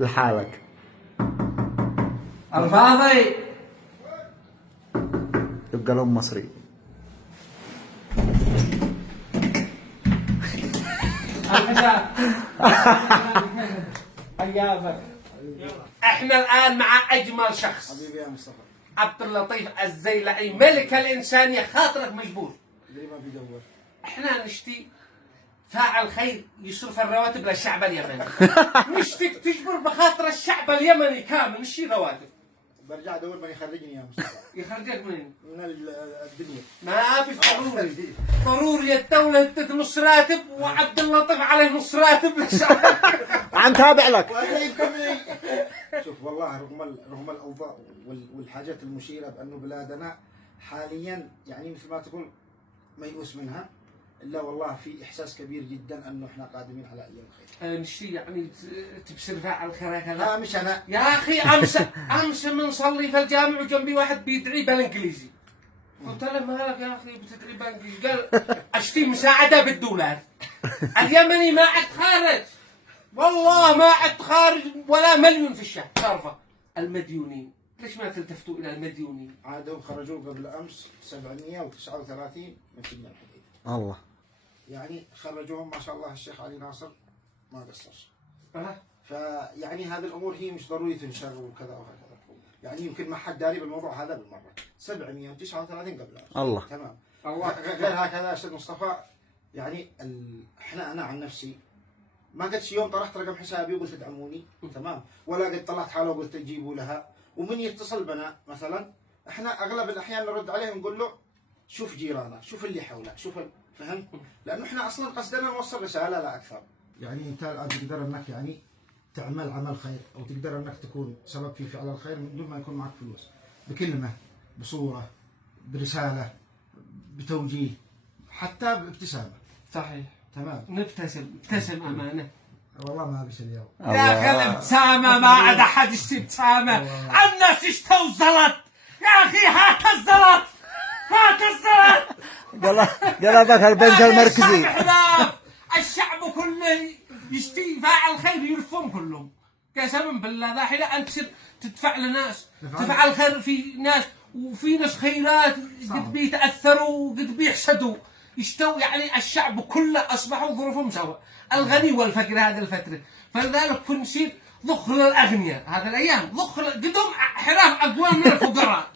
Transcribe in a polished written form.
لحالك. الفاضي يبقى لهم مصري. احنا الان مع اجمل شخص، حبيبي يا مصطفى. عبد اللطيف الزيلعي، ملك الانسانيه. خاطرك مجبور. ليه ما في دور؟ احنا نشتي فاعل خير يصرف الرواتب للشعب اليمني. نشتيك تجبر بخاطر الشعب اليمني كامل، مش رواتب. برجع ادور من يخرجني يا مصطفى. يخرجك منين؟ من الدنيا. ما ضروري. ضروري الدولة تدي نص راتب وعبد اللطيف عليه نص راتب للشعب. عم تابع لك. وهذا يمكن. شوف والله رغم الاوضاع والحاجات المشيره بانه بلادنا حاليا يعني مثل ما تقول ميؤوس منها، الا والله في احساس كبير جدا انه احنا قادمين على ايام خير. مشي يعني تبشر فاعل خير هكذا. لا مش انا يا اخي امس بنصلي في الجامع وجنبي واحد بيدعي بالانجليزي. قلت له مالك يا اخي بتدعي بالانجليزي؟ قال اشتي مساعده بالدولار. اليمني ما عاد خارج، والله ما عاد خارج ولا مليون في الشهر صرفه. المديونين ليش ما تلتفتوا الى المديونين؟ عادهم خرجوا قبل امس 739 من سجن الحديد. الله. يعني خرجوهم ما شاء الله الشيخ علي ناصر ما قصرش. أه؟ فيعني هذه الامور هي مش ضروري تنشر وكذا وهكذا. يعني يمكن ما حد داري بالموضوع هذا بالمره. 739 قبل أمس. الله. تمام. الله. غير هكذا استاذ مصطفى، يعني انا عن نفسي ما قدش يوم طرحت رقم حسابي وقلت ادعموني، تمام، ولا قد طلعت حاله وقلت تجيبوا لها. ومن يتصل بنا مثلا احنا اغلب الاحيان نرد عليه ونقول له شوف جيرانك، شوف اللي حولك، شوف فهمت؟ لانه احنا اصلا قصدنا نوصل رساله لا اكثر. يعني انت الان تقدر انك يعني تعمل عمل خير او تقدر انك تكون سبب في فعل الخير من دون ما يكون معك فلوس، بكلمه، بصوره، برساله، بتوجيه، حتى بابتسامه. صحيح. تمام. ابتسم امانه. والله ما بش اليوم. يا اخي الابتسامه ما عاد احد يشتي ابتسامه. الناس اشتوا الزلط. يا اخي هات الزلط، هات الزلط. قلبك البنك المركزي. الشعب كله يشتي فاعل خير يلفهم كلهم. قسما بالله ذا حين انت تدفع لناس، تفعل خير في ناس، وفي ناس خيرات قد بيتاثروا وقد بيحسدوا. يشتوا يعني الشعب كله اصبحوا ظروفهم سوا، الغني والفقير هذه الفتره. فلذلك كن نصير ذخر الاغنياء هذه الايام، ذخر قدهم حراف اقوى من الفقراء.